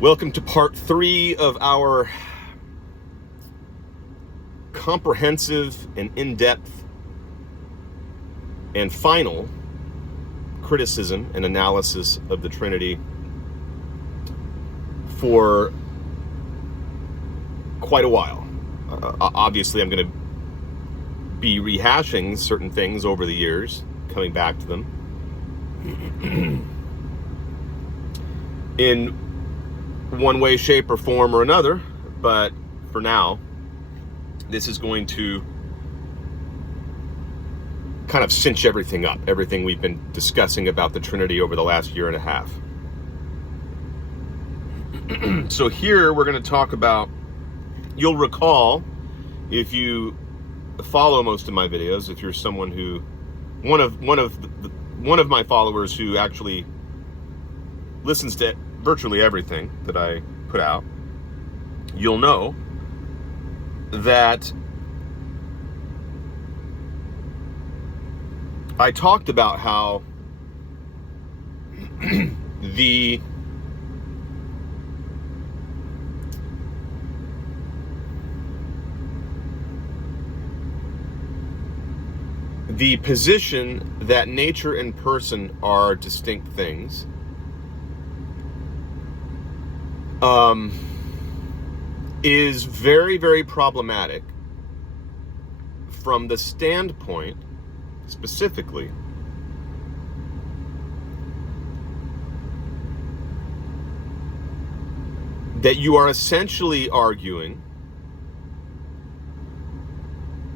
Welcome to part 3 of our comprehensive and in-depth and final criticism and analysis of the Trinity for quite a while. Obviously, I'm going to be rehashing certain things over the years, coming back to them in one way, shape, or form or another, but for now, this is going to kind of cinch everything up, everything we've been discussing about the Trinity over the last year and a half. So here we're going to talk about, you'll recall, if you follow most of my videos, if you're someone who, one of my followers who actually listens to virtually everything that I put out, you'll know that I talked about how the position that nature and person are distinct things is very, very problematic from the standpoint, specifically, that you are essentially arguing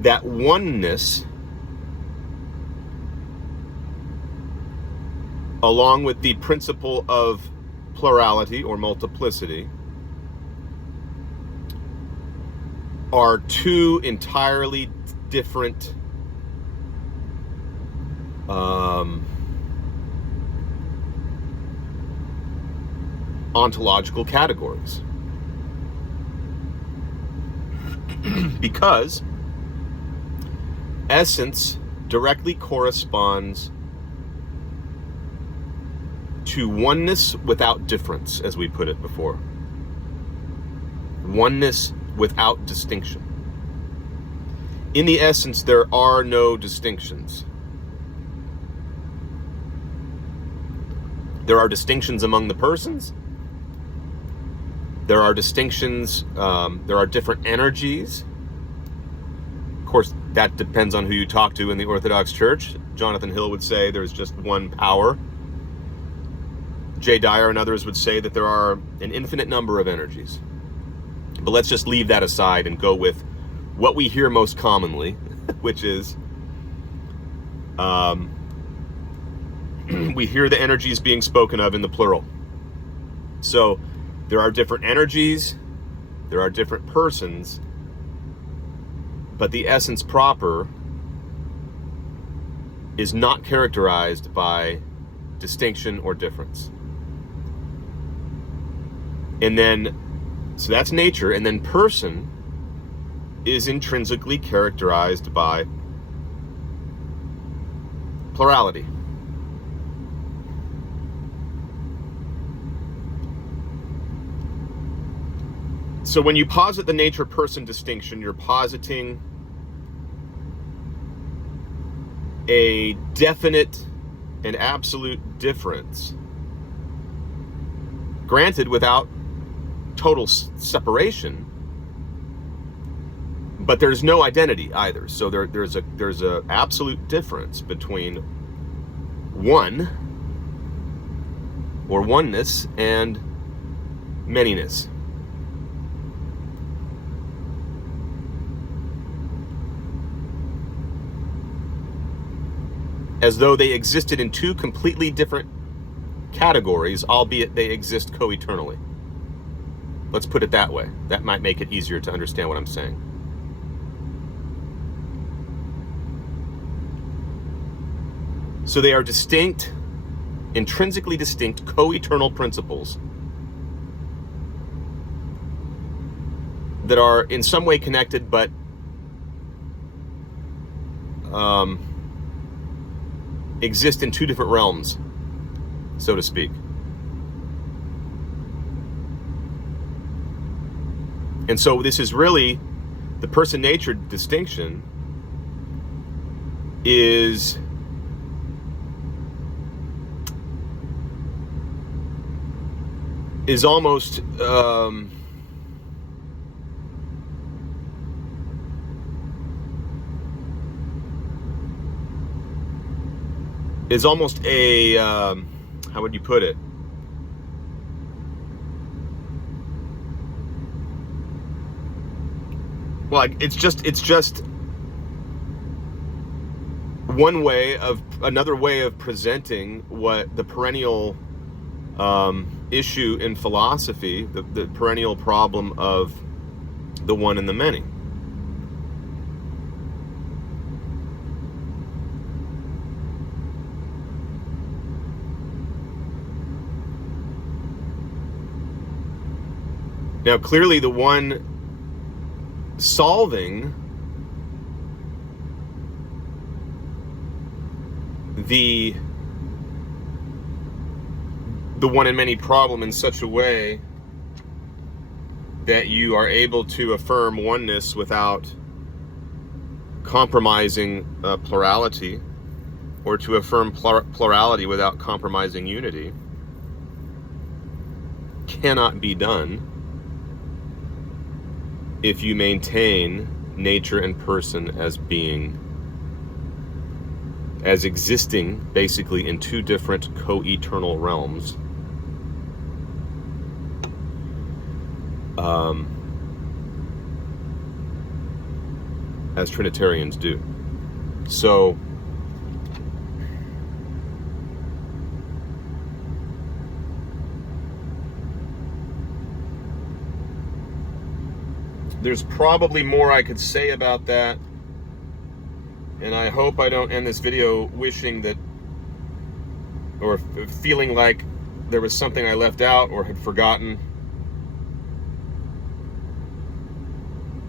that oneness, along with the principle of plurality or multiplicity, are two entirely different ontological categories. Because essence directly corresponds to oneness without difference, as we put it before. Oneness without distinction. In the essence, there are no distinctions. There are distinctions among the persons. There are distinctions, there are different energies. Of course, that depends on who you talk to in the Orthodox Church. Jonathan Hill would say there's just one power. Jay Dyer and others would say that there are an infinite number of energies. But let's just leave that aside and go with what we hear most commonly, which is we hear the energies being spoken of in the plural. So there are different energies, there are different persons, but the essence proper is not characterized by distinction or difference. And then, so that's nature, and then person is intrinsically characterized by plurality. So when you posit the nature-person distinction, you're positing a definite and absolute difference, granted without total separation, but there's no identity either. So there's a absolute difference between one or oneness and manyness. As though they existed in two completely different categories, albeit they exist co-eternally. Let's put it that way. That might make it easier to understand what I'm saying. So they are distinct, intrinsically distinct, co-eternal principles that are in some way connected, but exist in two different realms, so to speak. And so this is really, the person-nature distinction is almost a how would you put it? Well, it's just another way of presenting what the perennial issue in philosophy, the perennial problem of the one and the many. Now, clearly the one solving the one and many problem in such a way that you are able to affirm oneness without compromising plurality, or to affirm plurality without compromising unity, cannot be done if you maintain nature and person as existing basically in two different co-eternal realms, as Trinitarians do. So there's probably more I could say about that, and I hope I don't end this video wishing that, or feeling like there was something I left out or had forgotten.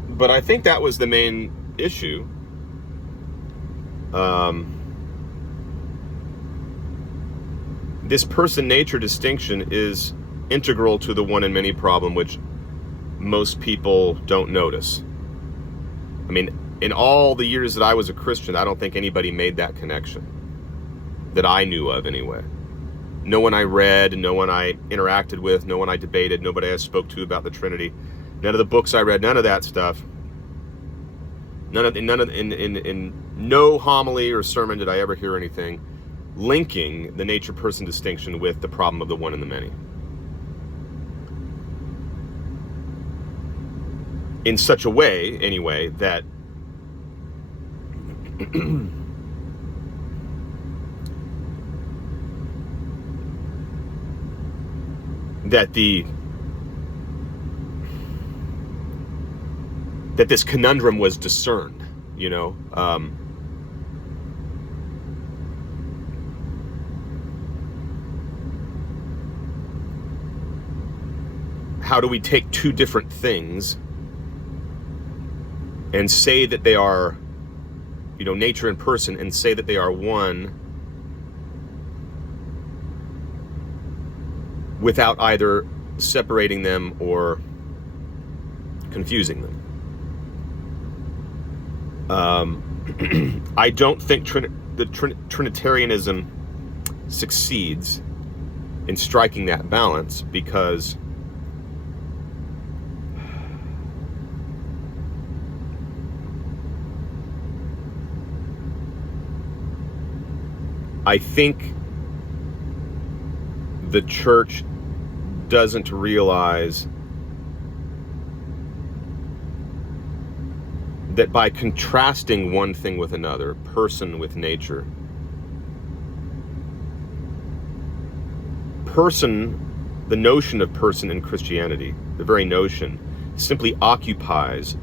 But I think that was the main issue. This person-nature distinction is integral to the one and many problem, which most people don't notice. I mean, in all the years that I was a Christian, I don't think anybody made that connection that I knew of anyway. No one I read, no one I interacted with, no one I debated, nobody I spoke to about the Trinity, none of the books I read, none of that stuff. In no homily or sermon did I ever hear anything linking the nature-person distinction with the problem of the one and the many, in such a way, anyway, that that this conundrum was discerned, you know. How do we take two different things and say that they are, you know, nature and person, and say that they are one, without either separating them or confusing them? I don't think Trinitarianism succeeds in striking that balance, because I think the church doesn't realize that by contrasting one thing with another, person with nature, person, the notion of person in Christianity, the very notion, simply occupies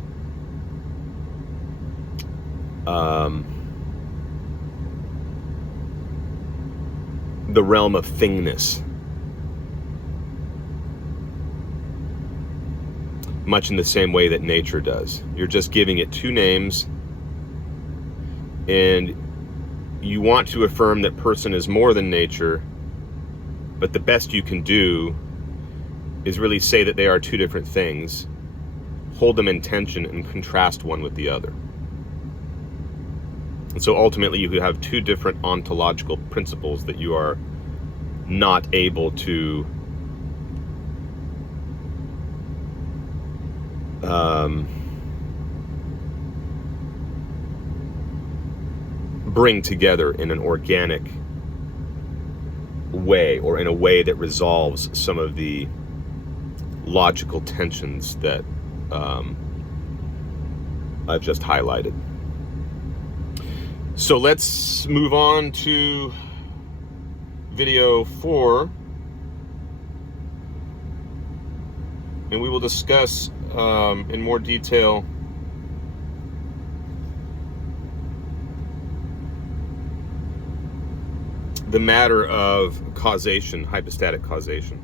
the realm of thingness, much in the same way that nature does. You're just giving it two names, and you want to affirm that person is more than nature, but the best you can do is really say that they are two different things, hold them in tension and contrast one with the other. And so ultimately you have two different ontological principles that you are not able to bring together in an organic way, or in a way that resolves some of the logical tensions that I've just highlighted. So let's move on to video 4, and we will discuss in more detail the matter of causation, hypostatic causation.